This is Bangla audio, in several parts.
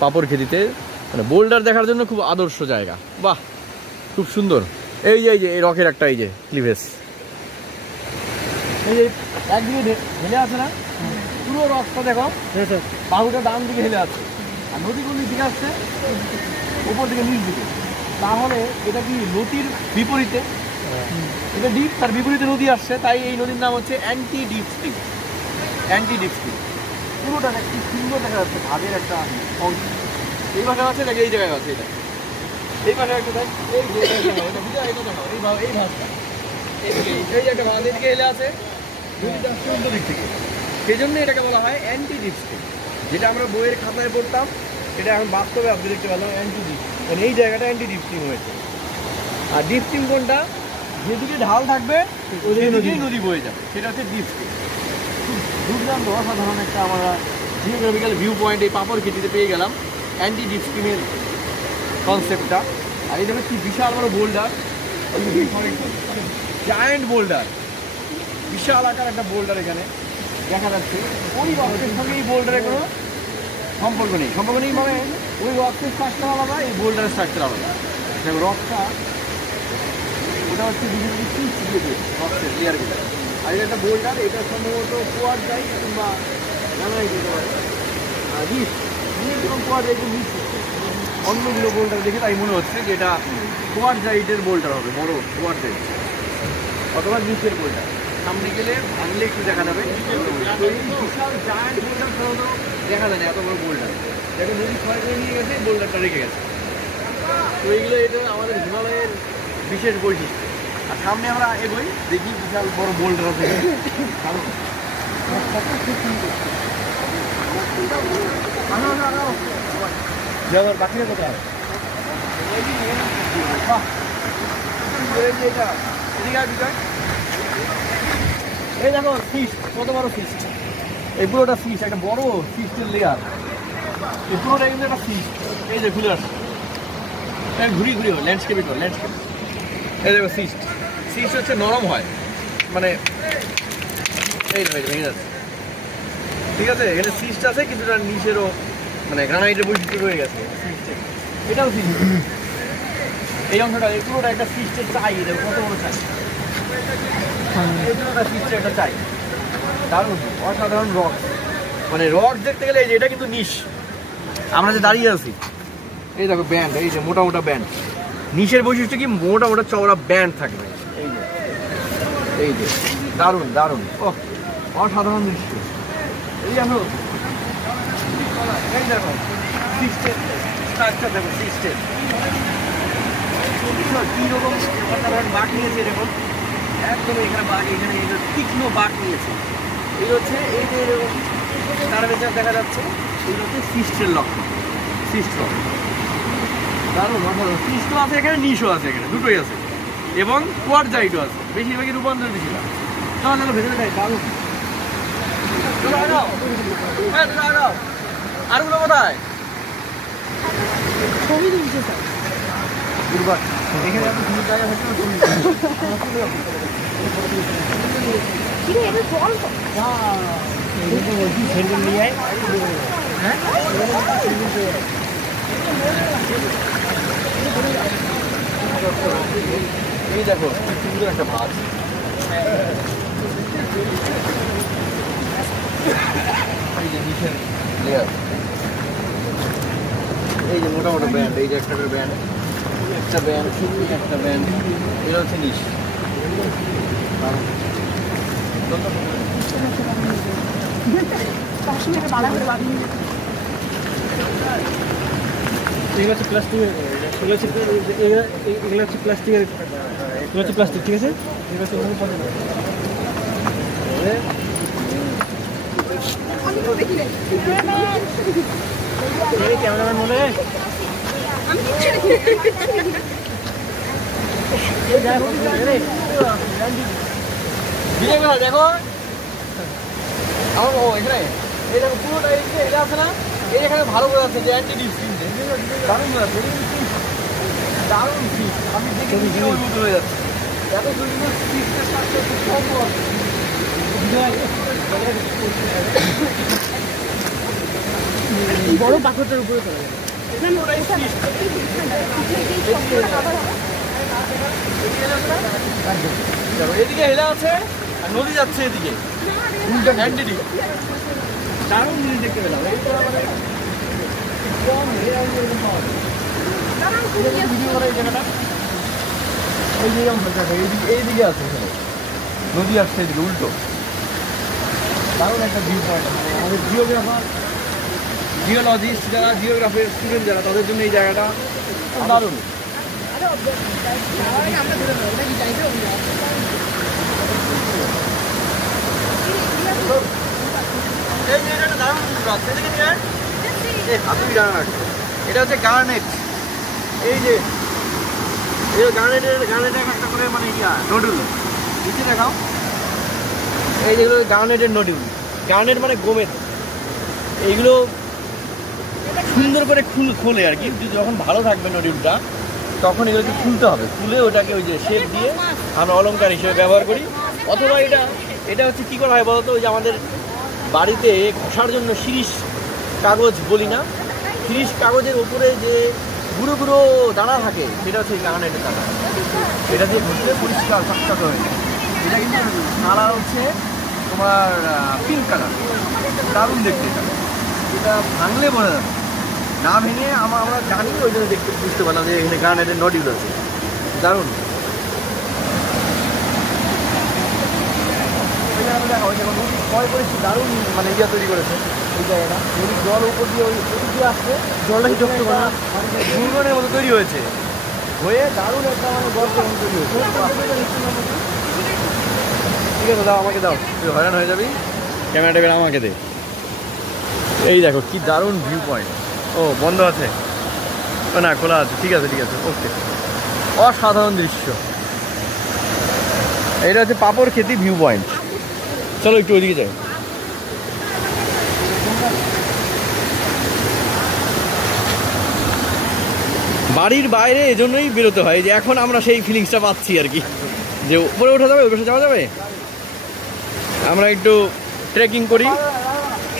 পাপড় খেতিতে মানে বোল্ডার দেখার জন্য খুব আদর্শ জায়গা। বাহ, খুব সুন্দর। এই যে এই রকের একটা এই যে ক্লিভেজ, এই যে একদিকে হেলে আছে না, পুরো রকটা দেখো, বাহুটা ডান দিকে হেলে আছে, আর নদী কোন দিকে আসছে, উপর দিকে নিচ দিকে। তাহলে এটা কি নদীর বিপরীতে, এটা ডিপ, তার বিপরীতে নদী আসছে, তাই এই নদীর নাম হচ্ছে anti deep stream. Anti deep stream পুরোটা কি সুন্দর দেখা যাচ্ছে, ভাগের একটা অংশ এই পাশে আছে, নাকি এই জায়গায় আছে, এটা এই পাশে একটা দেখ, এই যে এই ভাগটা, এই যে একটা ভাগ এদিকে এলে আছে উল্টো দিক থেকে, সেই জন্য এটাকে বলা হয় অ্যান্টি ডিপ স্ট্রিম। যেটা আমরা বইয়ের খাতায় পড়তাম, এটা এখন বাস্তবে আপনি দেখতে পেলাম অ্যান্টি ডিপ, মানে এই জায়গাটা অ্যান্টি ডিপ স্ট্রিম হয়েছে। আর ডিপ স্ট্রিম কোনটা, যেদিকে ঢাল থাকবে ওদিকেই নদী বয়ে যাবে, সেটা হচ্ছে ডিপ স্ট্রিম। দুর্দান্ত অসাধারণ একটা আমরা জিওগ্রাফিক্যাল ভিউ পয়েন্ট এই পাপড় খেতিতে পেয়ে গেলাম অ্যান্টি ডিপ স্ট্রিমের কনসেপ্টটা। আর এটা হচ্ছে বিশাল বড় বোল্ডার, জায়ান্ট বোল্ডার, বিশাল আকার একটা বোল্ডার এখানে দেখা যাচ্ছে। ওই রকের সঙ্গে এই বোল্ডারের কোনো সম্পর্ক নেই, মানে ওই রকের স্ট্রাকচার আলাদা, এই বোল্ডারের স্ট্রাকচার আলাদা। দেখো রকটা, ওটা হচ্ছে বিভিন্ন রকের লেয়ারগুলো, আর এটা একটা বোল্ডার, এটা সম্ভবত কোয়ার্টজাইট কিংবা গ্রানাইট হতে পারে, আর এবং কোয়ার্টজাইটের মিক্স হচ্ছে। অন্যগুলো বোল্ডার দেখে তাই মনে হচ্ছে যে এটা কোয়ার্টজাইটের বোল্ডার হবে, বড় কোয়ার্টজাইট অথবা নিচের বোল্ডার। সামনে গেলে ভাঙলে একটু দেখা যাবে। বিশাল জায়ান্ট বোল্ডার সাধারণত দেখা যায় না, এত বড় বোল্ডার দেখো নদী ক্ষয় করে নিয়ে গেছে, বোল্ডারটা রেখে গেছে। তো এইগুলো এটা আমাদের হিমালয়ের বিশেষ বৈশিষ্ট্য। আর সামনে আমরা এগোই, দেখি বিশাল বড় বোল্ডার আছে। বাকিটা কোথায়? এই দেখো ফিশ, কত বড় ফিশ, এই পুরোটা ফিশ, একটা বড় ফিশের লেয়ার, এই পুরোটা কিন্তু একটা ফিশ। এই যে ঘুরে আসছে, ঘুরি হয় ল্যান্ডস্কেপে করে, ল্যান্ডস্কেপ। এই দেখো সিস্ট হচ্ছে নরম হয়, মানে এই ভেঙে যাচ্ছে, ঠিক আছে। এখানে সিস্ট আছে, কিন্তু তার নিচেরও মানে গ্রানাইটের বৈশিষ্ট্য রয়ে গেছে সিস্টে। এটাও সিস্ট, এই অংশটা, এই পুরোটা একটা সিস্টের চাই। দেখো কত বড় চাই, এই পুরোটা সিস্টের একটা চাই। দারুণ অসাধারণ রক, মানে রক দেখতে গেলে এই যে এটা কিন্তু নিশ। আমরা যে দাঁড়িয়ে আছি, এই দেখো ব্যান্ড, এই যে মোটা ব্যান্ড। নিশের বৈশিষ্ট্য কি, মোটা চওড়া ব্যান্ড থাকবে। এই যে দারুণ ও অসাধারণ দৃশ্য। এই দেখো, এই দেখো সিস্টেম স্ট্রাকচার, দেখো সিস্টেম কীরকম অসাধারণ বাঁক নিয়েছে। দেখুন একদম এখানে বাঁক, এখানে তীক্ষ্ণ বাঁক নিয়েছে। এই হচ্ছে এই যে তার ভেতরে দেখা যাচ্ছে, এই হচ্ছে সিস্টের লক্ষণ, সিস্ট লক্ষণ। দারুণ অসাধারণ। সিস্টও আছে এখানে, নিশও আছে এখানে, দুটোই আছে, এবং কোয়ার্টজাইটও আছে, বেশিরভাগই রূপান্তরিত ছিল। চলো ভেতরে যাই, দারুণ। আরগুলো কোথায়? এখানে এত সুন্দর জায়গা এই দেখো সুন্দর একটা ভাগ, এই যে নিচের লেয়ার, এই যে মোটা ব্যান্ড, এই যে একটা ব্যান্ড, একটা ব্যান্ড, এটা হচ্ছে নিচ। এগুলো হচ্ছে প্লাস্টিকের, এগুলো হচ্ছে প্লাস্টিকের, এগুলো হচ্ছে প্লাস্টিক, ঠিক আছে। এগুলো হচ্ছে ক্যামেরাম্যান মনে দেখো আমার, ও এখানে এই দেখো পুরোটা এটা আছে না, এই এখানে ভালো করে আছে যে অ্যান্টি ডিপ স্ট্রিম, দারুণ আছে, দারুণ ফিশ। আমি দেখে অনুভূত হয়ে যাচ্ছে, এত সুন্দর ফিশটা স্ট্রাকচার খুব সম্ভব। বড় পাথরটার উপরে চলে যাবে। এদিকে হেলে আছে আর নদী যাচ্ছে এদিকে দারুণ জিনিস দেখতে পেলাম। এইদিকে আছে নদী আসছে এদিকে উল্টো, দারুণ একটা ভিউ পয়েন্ট। আমাদের জিওগ্রাফার জিওলজিস্ট যারা, জিওগ্রাফির স্টুডেন্ট যারা, তাদের জন্য এই জায়গাটা দারুণ। এটা হচ্ছে গার্নেট। এই যে গার্নেটের একটা করে মানে নডুল নিচে দেখাও। এই যেগুলো গার্নেটের নডুল, গার্নেট মানে গোমেদ। এইগুলো সুন্দর করে খোলে আর কি, যখন ভালো থাকবে নডুলটা তখন এগুলোকে খুলতে হবে, খুলে ওটাকে ওই যে শেপ দিয়ে আমরা অলংকার হিসেবে ব্যবহার করি। অথবা এটা হচ্ছে কী করা হয় বলতো, ওই যে আমাদের বাড়িতে ঘষার জন্য শিরিষ কাগজ বলি না, শিরিষ কাগজের উপরে যে গুঁড়ো গুঁড়ো দানা থাকে সেটা হচ্ছে এই গার্নেটের দানা। এটা দিয়ে ঘষলে পরিষ্কার চকচক হয়ে যায়। এটা কিন্তু কালার হচ্ছে তোমার পিঙ্ক কালার, দারুণ দেখতে। এটা ভাঙলে বোঝা যাবে, না ভেঙে আমরা জানি, ওই জন্য দেখতে বুঝতে পারলাম যে এখানে গার্নেটের নডিউল আছে, দারুণ। দারুণ মানে তৈরি করেছে এই জায়গাটা। নদীর জল উপর দিয়ে ওই দিয়ে আসছে, জলটা কি যুক্ত করা দুর্গনের মতো তৈরি হয়েছে, হয়ে দারুণ একটা মানে গল্প তৈরি হয়েছে। ঠিক আছে, দাও আমাকে দাও, তুই হয়রান হয়ে যাবি, ক্যামেরাটা বের আমাকে দে। এই দেখো কি দারুণ ভিউ পয়েন্ট। ও বন্ধ আছে না, খোলা আছে, ঠিক আছে ঠিক আছে, ওকে। অসাধারণ দৃশ্য। এটা হচ্ছে পাপড়খেতি ভিউ পয়েন্ট। চলো একটু ওইদিকে যাই। বাড়ির বাইরে এজন্যই বেরোতে হয়, যে এখন আমরা সেই ফিলিংসটা পাচ্ছি আর কি, যে উপরে ওঠা যাবে, ওই পাশে যাওয়া যাবে। আমরা একটু ট্রেকিং করি,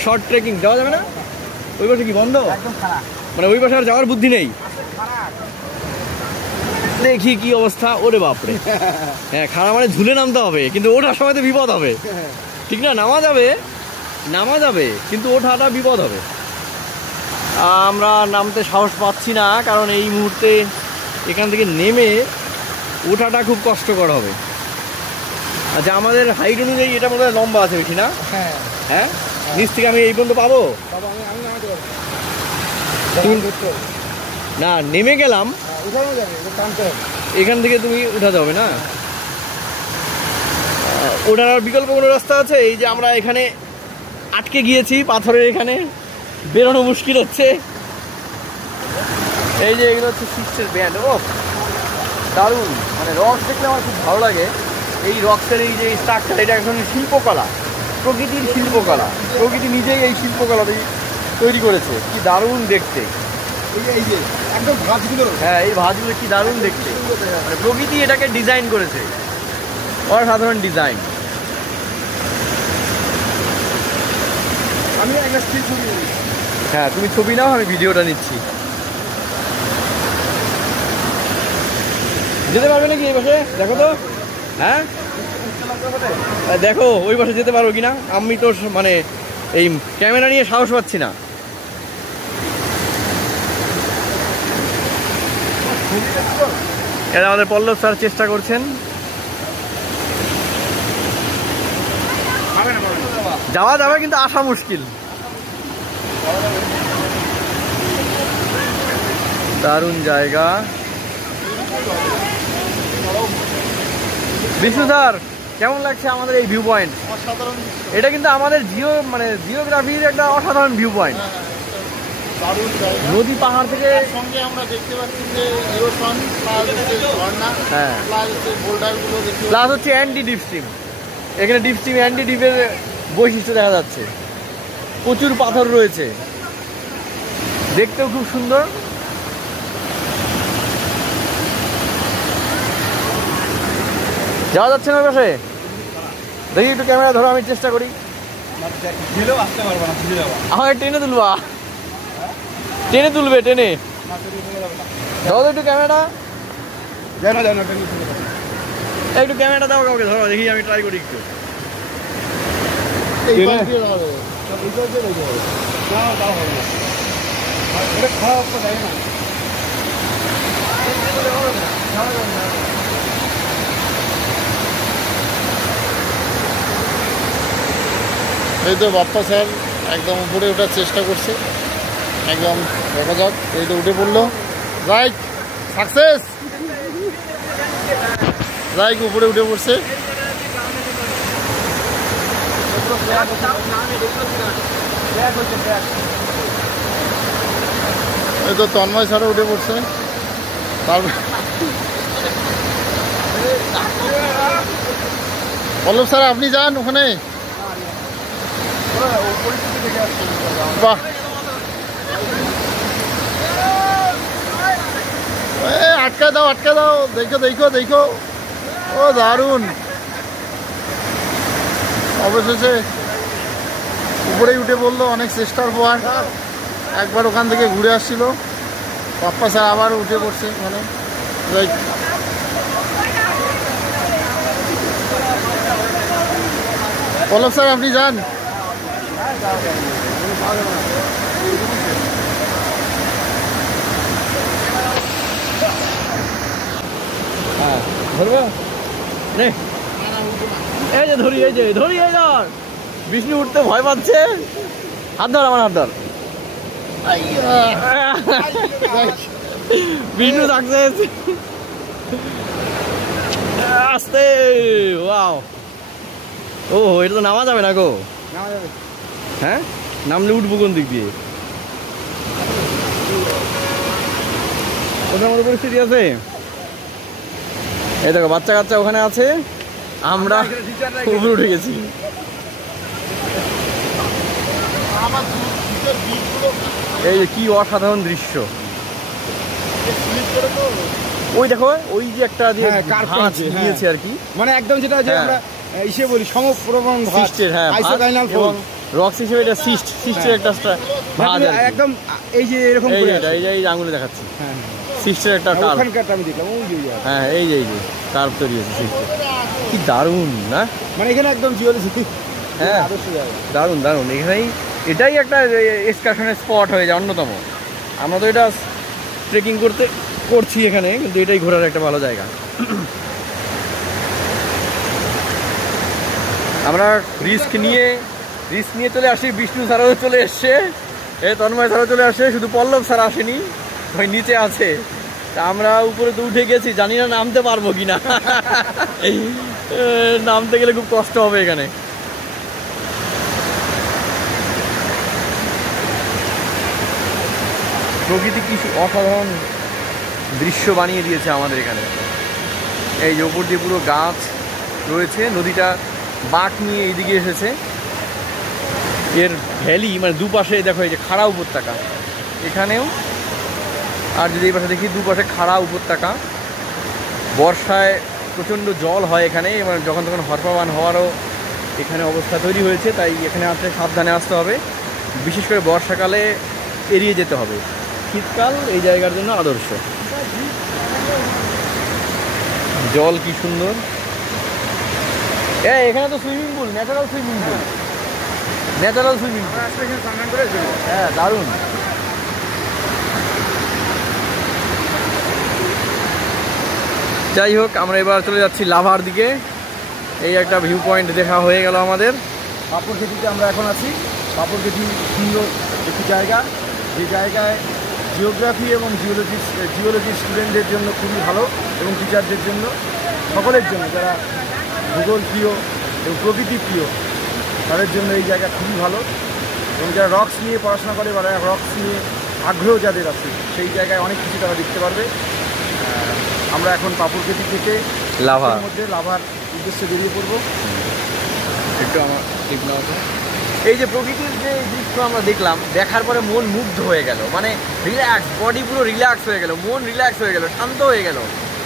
শর্ট ট্রেকিং। যাওয়া যাবে না? ওই পাশে কি বন্ধ? মানে ওই পাশে আর যাওয়ার বুদ্ধি নেই। দেখি কি অবস্থা। ওরে বাপরে, হ্যাঁ খাড়া মানে ঝুলে নামতে হবে, কিন্তু ওঠার সময় তো বিপদ হবে, ঠিক না? নামা যাবে কিন্তু ওঠাটা বিপদ হবে। আমরা নামতে সাহস পাচ্ছি না, কারণ এই মুহূর্তে এখান থেকে নেমে ওঠাটা খুব কষ্টকর হবে। আচ্ছা, আমাদের হাইট অনুযায়ী এটা মনে হয় লম্বা আছে বেশি না? হ্যাঁ, নিচ থেকে আমি এই পর্যন্ত পাবো না? নেমে গেলাম, এখান থেকে তুমি উঠাতে হবে না? ওঠার বিকল্প কোনো রাস্তা আছে? এই যে আমরা এখানে আটকে গিয়েছি পাথরের, এখানে বেরোনো মুশকিল হচ্ছে। এই যে এগুলো হচ্ছে সিক্সের ব্যান্ড। ও দারুণ, মানে রক্স দেখলে আমার খুব ভালো লাগে। এই রক্সের এই যে স্ট্রাকচার, এটা একজন শিল্পকলা, প্রকৃতির শিল্পকলা। প্রকৃতি নিজেই এই শিল্পকলাটি তৈরি করেছে, কি দারুণ দেখতে। এই যে একদম ভাঁজগুলো, হ্যাঁ এই ভাঁজগুলো কি দারুণ দেখতে, মানে প্রকৃতি এটাকে ডিজাইন করেছে, অসাধারণ ডিজাইন। আমি একটা ছবি, হ্যাঁ তুমি ছবি নাও, আমি ভিডিওটা নিচ্ছি। যেতে পারবে নাকি এই পাশে? দেখো তো, হ্যাঁ দেখো ওই পাশে যেতে পারবো কিনা। আমি তো মানে এই ক্যামেরা নিয়ে সাহস পাচ্ছি না। এটা আমাদের পল্লব স্যার চেষ্টা করছেন। যাওয়া যাবে কিন্তু আসা মুশকিল। দারুণ জায়গা। বিষ্ণু স্যার, কেমন লাগছে আমাদের এই ভিউ পয়েন্ট? এটা কিন্তু আমাদের জিওগ্রাফির একটা অসাধারণ ভিউ পয়েন্ট। নদী পাহাড় থেকে সঙ্গে আমরা দেখতে পাচ্ছি যে ইরোশন হ্যাঁ প্লাস হচ্ছে অ্যান্টি ডিপ স্ট্রিম। এখানে ডিপ স্ট্রিম অ্যান্টি ডিপের বৈশিষ্ট্য দেখা যাচ্ছে। প্রচুর পাথর রয়েছে, দেখতেও খুব সুন্দর। যাওয়া যাচ্ছে না পাশে? দেখি একটু ক্যামেরা ধরো, আমি চেষ্টা করি। আমাকে টেনে তুলবা? টেনে তুলবে, টেনে দাও একটু ক্যামেরা, একটু ক্যামেরা দাও কাউকে, ধরো দেখি, আমি ট্রাই করি একটু। এই তো বাপ্পা স্যার একদম উপরে ওঠার চেষ্টা করছে, একদম দেখা যাক। এই তো উঠে পড়লো, রাইট সাকসেস, রাইট উপরে উঠে পড়ছে। এই তো তন্ময় স্যারও উঠে পড়ছে। তারপর পল্লব স্যার আপনি যান ওখানে, বাহ আটকায় দাও, আটকায় দাও, দেখো দেখো দেখো, ও দারুণ। অবশেষে উপরেই উঠে পড়লো, অনেক চেষ্টার পর। একবার ওখান থেকে ঘুরে আসছিল, বাপ্পা স্যার আবার উঠে পড়ছে ওখানে। পল্লব স্যার আপনি যান। হ্যাঁ ধরবো, এই যে ধরি, এই যে ধরি, এই ধর। বিষ্ণু উঠতে ভয় পাচ্ছে, হাত ধর, আমার হাত ধর। বিষ্ণু সাকসেস, আস্তে, ওয়াও। ও এটা তো নামা যাবে না গো, হ্যাঁ নামলে উঠবো কোন দিক দিয়ে? ওটার মতো পরিস্থিতি আছে। এই দেখো বাচ্চা কাচ্চা ওখানে আছে, আমরা উপরে উঠে গেছি। এই যে কি অসাধারণ দৃশ্য, ওই দেখো ওই যে একটা দিয়েছে আর কি, মানে একদম যেটা যে আমরা ইসে বলি সমপ্রবণ সিস্টের, হ্যাঁ এবং রক্স হিসেবে এটা সিস্টের একটা ভাঁজ একদম, এই যে এরকম করে এই আঙুলে দেখাচ্ছি, সিস্টের একটা কার্ভ, ওখানকারটা আমি দেখলাম, ওই যে হ্যাঁ এই যে কার্ভ তৈরি হয়েছে সিস্টের। কি দারুণ না, মানে এখানে একদম জিওলজি, হ্যাঁ দারুণ দারুণ। এখানেই এটাই একটা এক্সকারশনের স্পট হয়ে যায় অন্যতম। আমরা তো এটা ট্রেকিং করছি এখানে, কিন্তু এটাই ঘোরার একটা ভালো জায়গা। আমরা রিস্ক নিয়ে চলে আসি। বিষ্ণু স্যারও চলে এসছে, তন্ময় স্যারও চলে আসে, শুধু পল্লব স্যার আসেনি, ওই নিচে আছে। তা আমরা উপরে তো উঠে গেছি, জানি না নামতে পারবো কিনা। নামতে গেলে খুব কষ্ট হবে এখানে। প্রকৃতি কি অসাধারণ দৃশ্য বানিয়ে দিয়েছে আমাদের এখানে। এই যে উপর দিয়ে পুরো গাছ রয়েছে, নদীটা বাঁক নিয়ে এইদিকে এসেছে। এর ভ্যালি মানে দুপাশে দেখো, এই যে খাড়া উপত্যকা এখানেও, আর যদি এই পাশে দেখি দুপাশে খাড়া উপত্যকা। বর্ষায় প্রচণ্ড জল হয় এখানে, এবং যখন তখন হরপাবান হওয়ারও এখানে অবস্থা তৈরি হয়েছে। তাই এখানে আসলে সাবধানে আসতে হবে, বিশেষ করে বর্ষাকালে এড়িয়ে যেতে হবে। শীতকাল এই জায়গার জন্য আদর্শ। জল কি সুন্দর, এখানে তো swimming pool, natural swimming pool, natural swimming pool, হ্যাঁ দারুণ। যাই হোক, আমরা এবার চলে যাচ্ছি লাভার দিকে। এই একটা ভিউ পয়েন্ট দেখা হয়ে গেল আমাদের। পাপড়কেটিতে আমরা এখন আছি। পাপড়কেটি সুন্দর একটি জায়গা, যে জায়গায় জিওগ্রাফি এবং জিওলজি স্টুডেন্টদের জন্য খুবই ভালো, এবং টিচারদের জন্য, সকলের জন্য, যারা ভূগোল প্রিয় এবং প্রকৃতি প্রিয়, তাদের জন্য এই জায়গা খুবই ভালো। এবং যারা রক্স নিয়ে পড়াশোনা করে বা রক্স নিয়ে আগ্রহ যাদের আছে, সেই জায়গায় অনেক কিছু তারা দেখতে পারবে। আমরা এখন পাপড়কেটি থেকে লাভার উদ্দেশ্যে বেরিয়ে পড়বো। একটু আমার ঠিক না, এই যে প্রকৃতির যে দৃশ্য আমরা দেখলাম, দেখার পরে মন মুগ্ধ হয়ে গেল, মানে রিল্যাক্স, বডি পুরো রিল্যাক্স হয়ে গেল, মন রিল্যাক্স হয়ে গেল, শান্ত হয়ে গেল।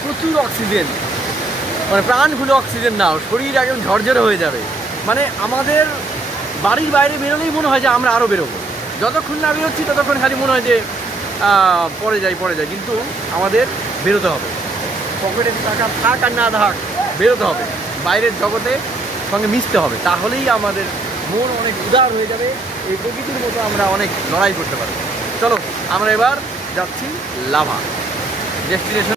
প্রচুর অক্সিজেন, মানে প্রাণ খুলে অক্সিজেন নাও, শরীর একদম ঝরঝরে হয়ে যাবে। মানে আমাদের বাড়ির বাইরে বেরোলেই মনে হয় যে আমরা আরও বেরোবো। যতক্ষণ না বেরোচ্ছি ততক্ষণ খালি মনে হয় যে পরে যাই, কিন্তু আমাদের বেরোতে হবে। পকেটের টাকা থাক আর না থাক, বেরোতে হবে, বাইরের জগতে সঙ্গে মিশতে হবে, তাহলেই আমাদের মন অনেক উদার হয়ে যাবে, এই প্রকৃতির মতো আমরা অনেক লড়াই করতে পারবো। চলো আমরা এবার যাচ্ছি লাভা ডেস্টিনেশন।